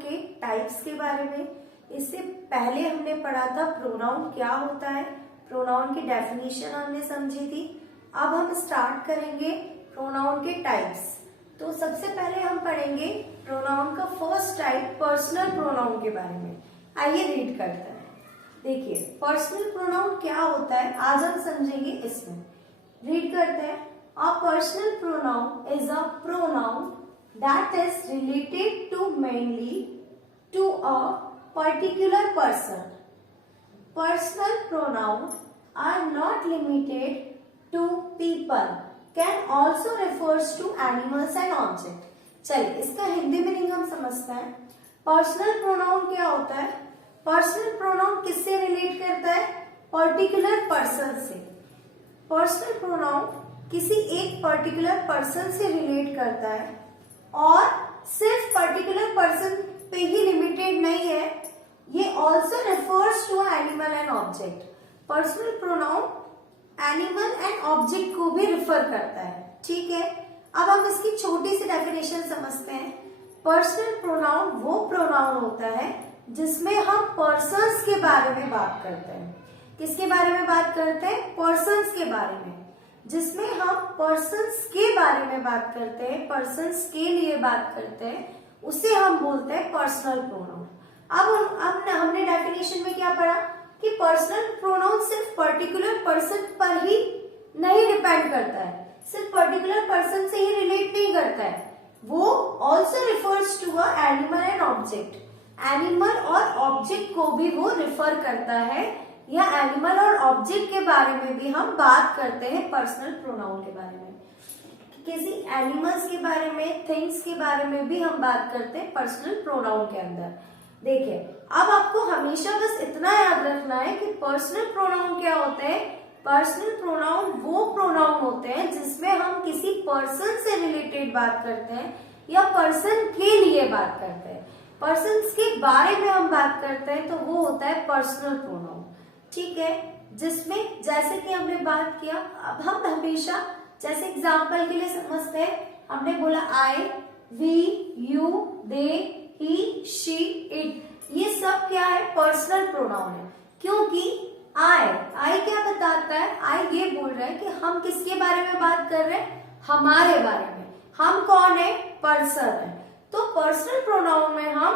के टाइप्स के बारे में। इससे पहले हमने पढ़ा था प्रोनाउन क्या होता है, प्रोनाउन की डेफिनेशन हमने समझी थी। अब हम स्टार्ट करेंगे प्रोनाउन के टाइप्स। तो सबसे पहले हम पढ़ेंगे प्रोनाउन का फर्स्ट टाइप पर्सनल प्रोनाउन के बारे में। आइए रीड करते हैं। देखिए पर्सनल प्रोनाउन क्या होता है आज हम समझेंगे इसमें। रीड करते हैं। A personal pronoun is a pronoun that is related to mainly to a particular person. Personal pronouns are not limited to people, can also refers to animals and object. चलिए इसका हिंदी मीनिंग हम समझते हैं। Personal pronoun क्या होता है? Personal pronoun किससे relate करता है? पर्टिकुलर पर्सन से। पर्सनल प्रोनाउन किसी एक पर्टिकुलर पर्सन से रिलेट करता है और सिर्फ पर्टिकुलर पर्सन पे ही लिमिटेड नहीं है, ये also refers to animal and object. Personal pronoun animal and object को भी रिफर करता है। ठीक है, अब हम इसकी छोटी सी डेफिनेशन समझते हैं। पर्सनल प्रोनाउन वो प्रोनाउन होता है जिसमें हम पर्सन्स के बारे में बात करते हैं। किसके बारे में बात करते हैं? पर्सन्स के बारे में। जिसमें हम पर्सन्स के बारे में बात करते हैं, पर्सन्स के लिए बात करते हैं, उसे हम बोलते हैं पर्सनल प्रोनाउन। अब हमने डेफिनेशन में क्या पढ़ा कि पर्सनल प्रोनाउन सिर्फ पर्टिकुलर पर्सन पर ही नहीं डिपेंड करता है, सिर्फ पर्टिकुलर पर्सन से ही रिलेट नहीं करता है, वो also refers to a animal and object. Animal और ऑब्जेक्ट को भी वो रिफर करता है, या एनिमल और ऑब्जेक्ट के बारे में भी हम बात करते हैं पर्सनल प्रोनाउन के बारे में। किसी एनिमल्स के बारे में, थिंग्स के बारे में भी हम बात करते हैं पर्सनल प्रोनाउन के अंदर। देखिए अब आपको हमेशा बस इतना याद रखना है कि पर्सनल प्रोनाउन क्या होते हैं। पर्सनल प्रोनाउन वो प्रोनाउन होते हैं जिसमें हम किसी पर्सन से रिलेटेड बात करते हैं या पर्सन के लिए बात करते हैं। पर्सन के बारे में हम बात करते हैं तो वो होता है पर्सनल प्रोनाउन। ठीक है, जिसमें जैसे कि हमने बात किया, अब हम हमेशा जैसे एग्जाम्पल के लिए समझते हैं, हमने बोला I, we, you, they, he, she, it, ये सब क्या है? पर्सनल प्रोनाउन है। क्योंकि आई क्या बताता है? आई ये बोल रहा है कि हम किसके बारे में बात कर रहे हैं? हमारे बारे में। हम कौन है? पर्सन है। तो पर्सनल प्रोनाउन में हम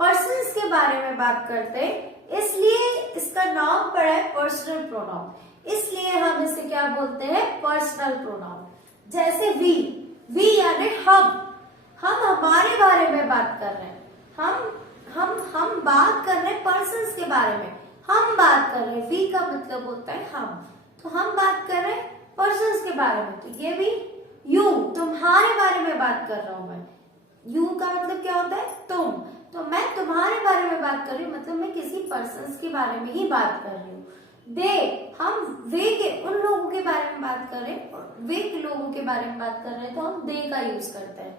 पर्सन्स के बारे में बात करते हैं, इसलिए इसका नाम पड़ा है पर्सनल प्रोनाउन। इसलिए हम इसे क्या बोलते हैं? Personal pronoun. जैसे वी यानी हम हमारे बारे में बात कर रहे हैं। हम बात कर रहे हैं पर्सन्स के बारे में। हम बात कर रहे हैं, वी का मतलब होता है हम, तो हम बात कर रहे हैं पर्सन्स के बारे में। तो ये भी यू, तुम्हारे बारे में बात कर रहा हूं मैं। यू का मतलब क्या होता है? तुम। तो मैं तुम्हारे बारे में बात कर रही हूँ, मतलब मैं किसी पर्सन के बारे में ही बात कर रही हूँ। दे, हम वे के उन लोगों के बारे में बात कर रहे हैं, और वे के लोगों के बारे में बात कर रहे हैं तो हम दे का यूज करते हैं।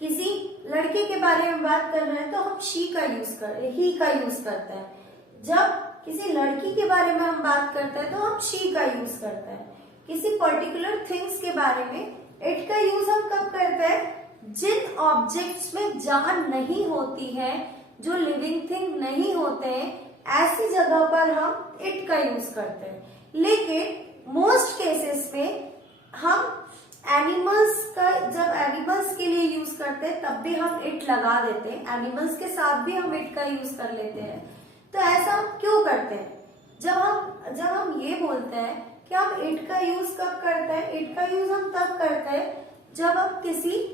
किसी लड़के के बारे में बात कर रहे हैं तो हम शी का यूज ही का यूज करते हैं। जब किसी लड़की के बारे में हम बात करते हैं तो हम शी का यूज करते हैं। किसी पर्टिकुलर थिंग्स के बारे में इट का यूज हम कब करते हैं? जिन ऑब्जेक्ट्स में जान नहीं होती है, जो लिविंग थिंग नहीं होते हैं, ऐसी जगह पर हम इट का यूज करते हैं। लेकिन मोस्ट केसेस में हम एनिमल्स का, जब एनिमल्स के लिए यूज करते हैं तब भी हम इट लगा देते हैं, एनिमल्स के साथ भी हम इट का यूज कर लेते हैं। तो ऐसा हम क्यों करते हैं? जब हम ये बोलते हैं कि हम इट का यूज कब करते हैं? इट का यूज हम तब करते हैं जब हम किसी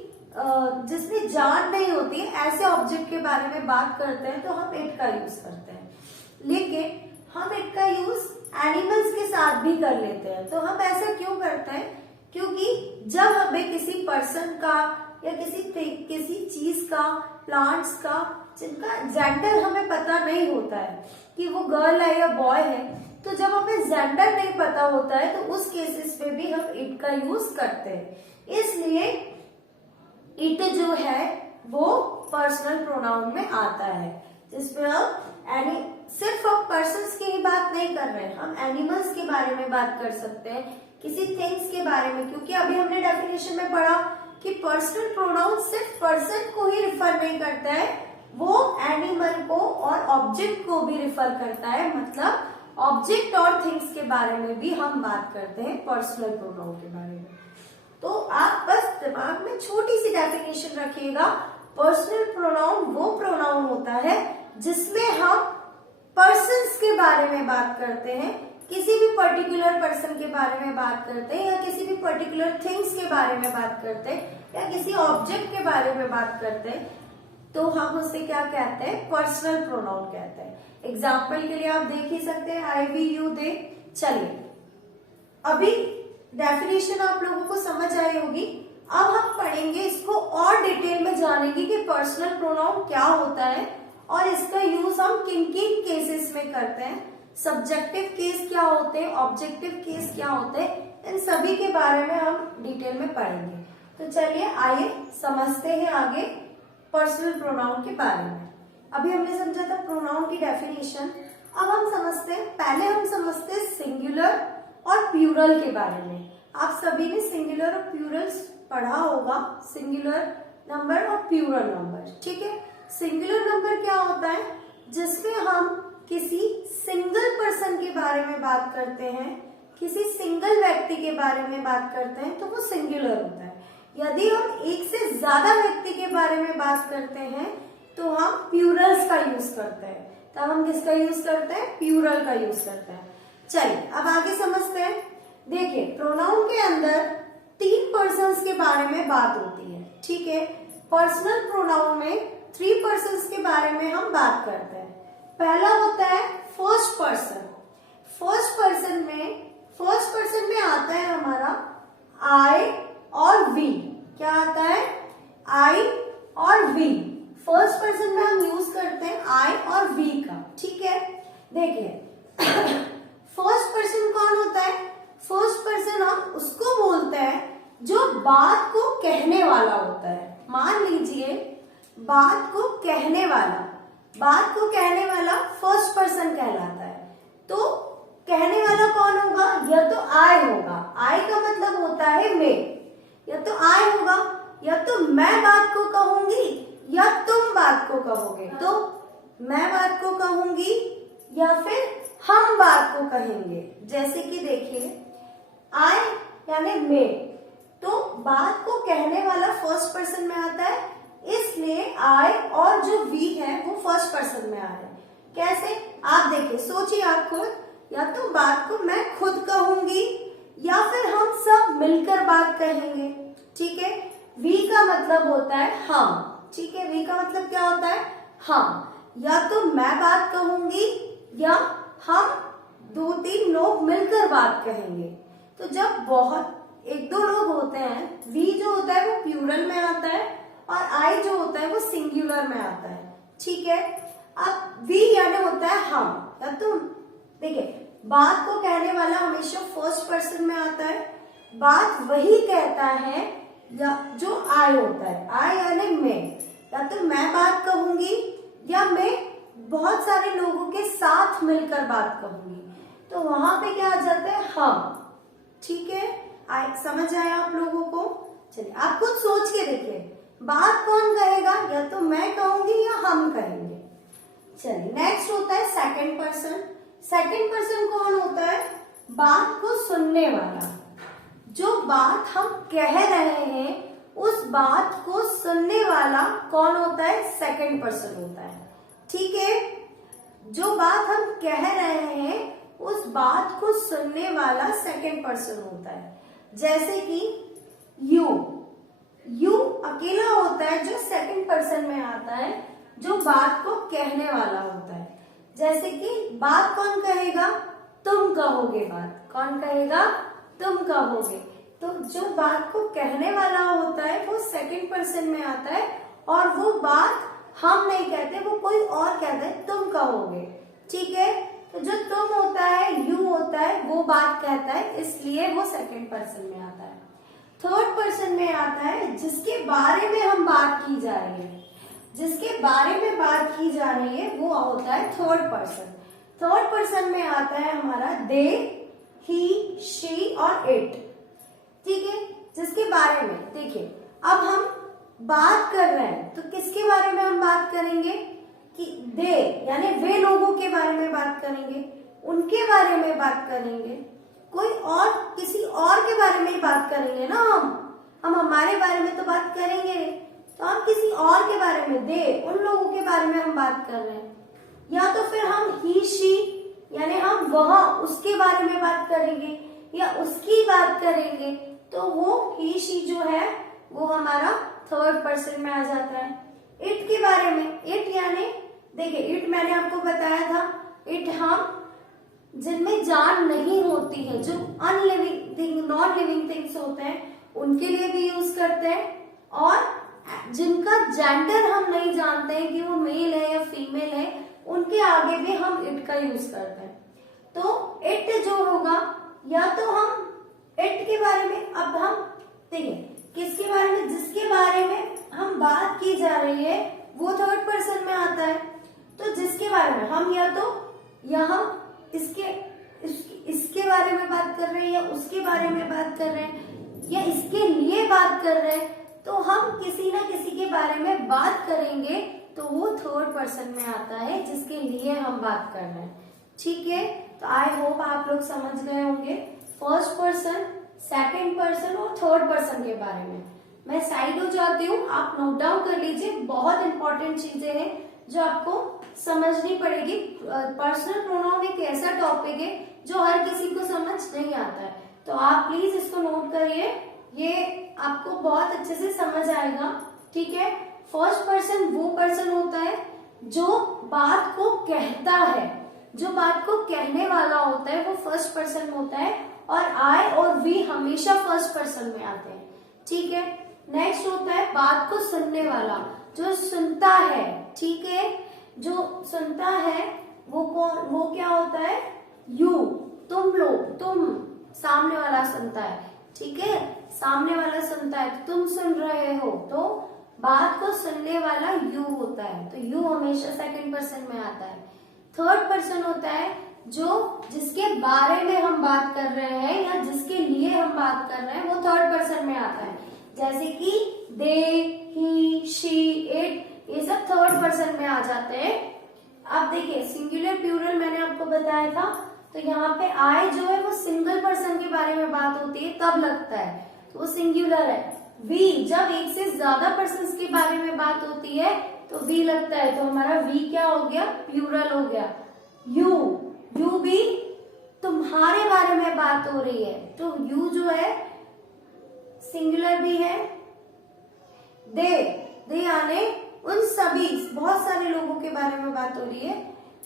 जिसमें जान नहीं होती है ऐसे ऑब्जेक्ट के बारे में बात करते हैं तो हम इट का यूज करते हैं। लेकिन हम इट का यूज एनिमल्स के साथ भी कर लेते हैं। तो हम ऐसा क्यों करते हैं? क्योंकि जब हमें किसी पर्सन का या किसी चीज का, प्लांट्स का, जिनका जेंडर हमें पता नहीं होता है कि वो गर्ल है या बॉय है, तो जब हमें जेंडर नहीं पता होता है तो उस केसेस पे भी हम इट का यूज करते हैं। इसलिए इट जो है वो पर्सनल प्रोनाउन में आता है, जिसमें हम सिर्फ हम पर्सन्स की ही बात नहीं कर रहे हैं, हम एनिमल्स के बारे में बात कर सकते हैं, किसी थिंग्स के बारे में। क्योंकि अभी हमने डेफिनेशन में पढ़ा कि पर्सनल प्रोनाउन सिर्फ पर्सन को ही रिफर नहीं करता है, वो एनिमल को और ऑब्जेक्ट को भी रिफर करता है। मतलब ऑब्जेक्ट और थिंग्स के बारे में भी हम बात करते हैं पर्सनल प्रोनाउन के बारे में। तो आप बस दिमाग में छोटी सी डेफिनेशन रखिएगा, पर्सनल प्रोनाउन वो प्रोनाउन होता है जिसमें हम पर्सन्स के बारे में बात करते हैं, किसी भी पर्टिकुलर पर्सन के बारे में बात करते हैं, या किसी भी पर्टिकुलर थिंग्स के बारे में बात करते हैं, या किसी ऑब्जेक्ट के बारे में बात करते हैं, तो हम उसे क्या कहते हैं, पर्सनल प्रोनाउन कहते हैं। एग्जाम्पल के लिए आप देख ही सकते हैं, आई, वी, यू, दे। चलिए अभी डेफिनेशन आप लोगों को समझ आई होगी, अब हम पढ़ेंगे इसको और डिटेल में जानेंगे कि पर्सनल प्रोनाउन क्या होता है और इसका यूज हम किन किन केसेस में करते हैं, सब्जेक्टिव केस क्या होते हैं, ऑब्जेक्टिव केस क्या होते हैं, इन सभी के बारे में हम डिटेल में पढ़ेंगे। तो चलिए आइए समझते हैं आगे पर्सनल प्रोनाउन के बारे में। अभी हमने समझा था प्रोनाउन की डेफिनेशन, अब हम समझते हैं, पहले हम समझते हैं सिंगुलर और प्लूरल के बारे में। आप सभी ने सिंगुलर और प्लूरल पढ़ा होगा, सिंगुलर नंबर और प्लूरल नंबर, ठीक है। सिंगुलर नंबर क्या होता है, जिसमें हम किसी सिंगल पर्सन के बारे में बात करते हैं, किसी सिंगल व्यक्ति के बारे में बात करते हैं, तो वो सिंगुलर होता है। यदि हम एक से ज्यादा व्यक्ति के बारे में बात करते हैं तो हम प्लूरल्स का यूज करते हैं। तब हम किसका यूज करते हैं, प्लूरल का यूज करते हैं। चलिए अब आगे समझते हैं। देखिए प्रोनाउन के अंदर 3 पर्सन्स के बारे में बात होती है, ठीक है। पर्सनल प्रोनाउन में 3 पर्सन्स के बारे में हम बात करते हैं। पहला होता है फर्स्ट पर्सन। फर्स्ट पर्सन में आता है हमारा आई और वी। क्या आता है, आई और वी। फर्स्ट पर्सन में हम यूज करते हैं आई और वी का, ठीक है। देखिए फर्स्ट पर्सन कौन होता है, फर्स्ट पर्सन हम उसको बोलते हैं जो बात को कहने वाला होता है। मान लीजिए बात को कहने वाला फर्स्ट पर्सन कहलाता है। तो कहने वाला कौन होगा, या तो आई होगा, आई का मतलब होता है मैं, या तो आई होगा, या तो मैं बात को कहूंगी या तुम बात को कहोगे। तो मैं बात को कहूंगी या फिर हम बात को कहेंगे। जैसे कि देखिए आई यानी मैं, तो बात को कहने वाला फर्स्ट पर्सन में आता है, इसलिए आई और जो वी है वो फर्स्ट पर्सन में आ रहे हैं। कैसे, आप देखिए, सोचिए आप खुद, या तो बात को मैं खुद कहूंगी या फिर हम सब मिलकर बात कहेंगे, ठीक है। वी का मतलब होता है हम, ठीक है। वी का मतलब क्या होता है, हम। या तो मैं बात कहूंगी या हम 2-3 लोग मिलकर बात कहेंगे। तो जब बहुत 1-2 लोग होते हैं, वी जो होता है वो प्लूरल में आता है और आई जो होता है वो सिंगुलर में आता है, ठीक है। अब वी यानी होता है हम, या तो देखिए बात को कहने वाला हमेशा फर्स्ट पर्सन में आता है, बात वही कहता है या जो आई होता है, आई यानी मैं, या तो मैं बात कहूंगी या मैं बहुत सारे लोगों के साथ मिलकर बात कहूंगी। तो वहां पे क्या आ जाता है, हम, ठीक है। समझ आया आप लोगों को। चलिए आप खुद सोच के देखिए, बात कौन कहेगा, या तो मैं कहूंगी या हम कहेंगे। चलिए नेक्स्ट होता है सेकंड पर्सन। सेकंड पर्सन कौन होता है, बात को सुनने वाला। जो बात हम कह रहे हैं उस बात को सुनने वाला कौन होता है, सेकंड पर्सन होता है, ठीक है। जो बात हम कह रहे हैं उस बात को सुनने वाला सेकंड पर्सन होता है। जैसे कि यू अकेला होता है जो सेकंड पर्सन में आता है, जो बात को कहने वाला होता है। जैसे कि बात कौन कहेगा, तुम कहोगे बात, कौन कहेगा, तुम कहोगे। तो जो बात को कहने वाला होता है वो सेकंड पर्सन में आता है और वो बात हम नहीं कहते, वो कोई और कहता है, तुम कहोगे, ठीक है। तो जो तुम होता है, यू होता है, वो बात कहता है, इसलिए वो सेकंड पर्सन में आता है। थर्ड पर्सन में आता है जिसके बारे में हम बात की जा रही है, जिसके बारे में बात की जा रही है वो होता है थर्ड पर्सन। थर्ड पर्सन में आता है हमारा दे, ही, शी और इट, ठीक है। जिसके बारे में देखिए अब हम बात कर रहे हैं तो किसके बारे में हम बात करेंगे कि दे यानी वे लोगों के बारे में बात करेंगे, उनके बारे में बात करेंगे, कोई और किसी और के बारे में बात करेंगे ना। हम हमारे बारे में तो बात करेंगे नहीं, तो हम किसी और के बारे में, दे उन लोगों के बारे में हम बात कर रहे हैं। या तो फिर हम ही शी यानी हम वह उसके बारे में बात करेंगे या उसकी बात करेंगे, तो वो ही शी जो है वो हमारा थर्ड पर्सन में आ जाता है। इट के बारे में, इट यानी देखिए इट मैंने आपको बताया था, इट हम जिनमें जान नहीं होती है, जो अनलिविंग थिंग नॉन लिविंग थिंग्स होते हैं उनके लिए भी यूज करते हैं, और जिनका जेंडर हम नहीं जानते हैं कि वो मेल है या फीमेल है उनके आगे भी हम इट का यूज करते हैं। तो इट जो होगा, या तो हम इट के बारे में, अब हम देखिए किसके बारे में, जिसके बारे में हम बात की जा रही है वो थर्ड पर्सन में आता है। तो जिसके बारे में हम या तो यहाँ इसके बारे में बात कर रहे हैं या उसके बारे में बात कर रहे हैं या इसके लिए बात कर रहे हैं, तो हम किसी ना किसी के बारे में बात करेंगे तो वो थर्ड पर्सन में आता है जिसके लिए हम बात कर रहे हैं। ठीक है, तो आई होप आप लोग समझ गए होंगे फर्स्ट पर्सन, सेकंड पर्सन और थर्ड पर्सन के बारे में। मैं साइड हो जाती हूँ, आप नोट डाउन कर लीजिए, बहुत इंपॉर्टेंट चीजें हैं जो आपको समझनी पड़ेगी। पर्सनल प्रोनाउन एक ऐसा टॉपिक है जो हर किसी को समझ नहीं आता है, तो आप प्लीज इसको नोट करिए, ये आपको बहुत अच्छे से समझ आएगा। ठीक है, फर्स्ट पर्सन वो पर्सन होता है जो बात को कहता है, जो बात को कहने वाला होता है वो फर्स्ट पर्सन होता है, और आई और वी हमेशा फर्स्ट पर्सन में आते हैं। ठीक है, नेक्स्ट होता है बात को सुनने वाला, जो सुनता है। ठीक है, जो सुनता है वो क्या होता है, यू, तुम लोग, तुम, सामने वाला सुनता है। ठीक है, सामने वाला सुनता है, तुम सुन रहे हो, तो बात को सुनने वाला यू होता है, तो यू हमेशा सेकंड पर्सन में आता है। थर्ड पर्सन होता है जो जिसके बारे में हम बात कर रहे हैं या जिसके लिए हम बात कर रहे हैं वो थर्ड पर्सन में आता है, जैसे कि दे, ही, शी, इट, ये सब थर्ड पर्सन में आ जाते हैं। अब देखिए सिंगुलर प्लूरल मैंने आपको बताया था, तो यहाँ पे आई जो है वो सिंगल पर्सन के बारे में बात होती है तब लगता है, तो वो सिंगुलर है। वी जब एक से ज्यादा पर्सन के बारे में बात होती है तो वी लगता है, तो हमारा वी क्या हो गया, प्लूरल हो गया। यू भी तुम्हारे बारे में बात हो रही है, तो यू जो है सिंगुलर भी है। दे यानी उन सभी बहुत सारे लोगों के बारे में बात हो रही है,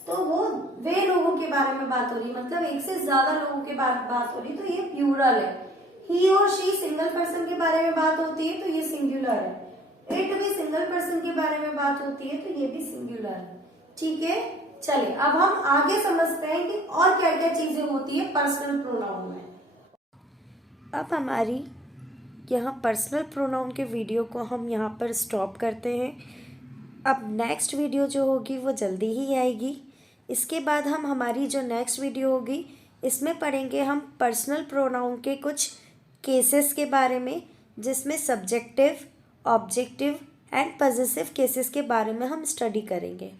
तो वो वे लोगों के बारे में बात हो रही है, मतलब एक से ज्यादा लोगों के बारे में बात हो रही है, तो ये प्लूरल है। ही और शी सिंगल पर्सन के बारे में बात होती है, तो ये सिंगुलर है। इट भी सिंगल पर्सन के बारे में बात होती है, तो ये भी सिंगुलर है। ठीक है, चलिए अब हम आगे समझते हैं कि और क्या क्या चीजें होती है पर्सनल प्रोनाउन में। अब हमारी यहाँ पर्सनल प्रोनाउन के वीडियो को हम यहाँ पर स्टॉप करते हैं। अब नेक्स्ट वीडियो जो होगी वो जल्दी ही आएगी। इसके बाद हम हमारी जो नेक्स्ट वीडियो होगी इसमें पढ़ेंगे हम पर्सनल प्रोनाउन के कुछ केसेस के बारे में, जिसमें subjective, objective and possessive cases के बारे में हम स्टडी करेंगे।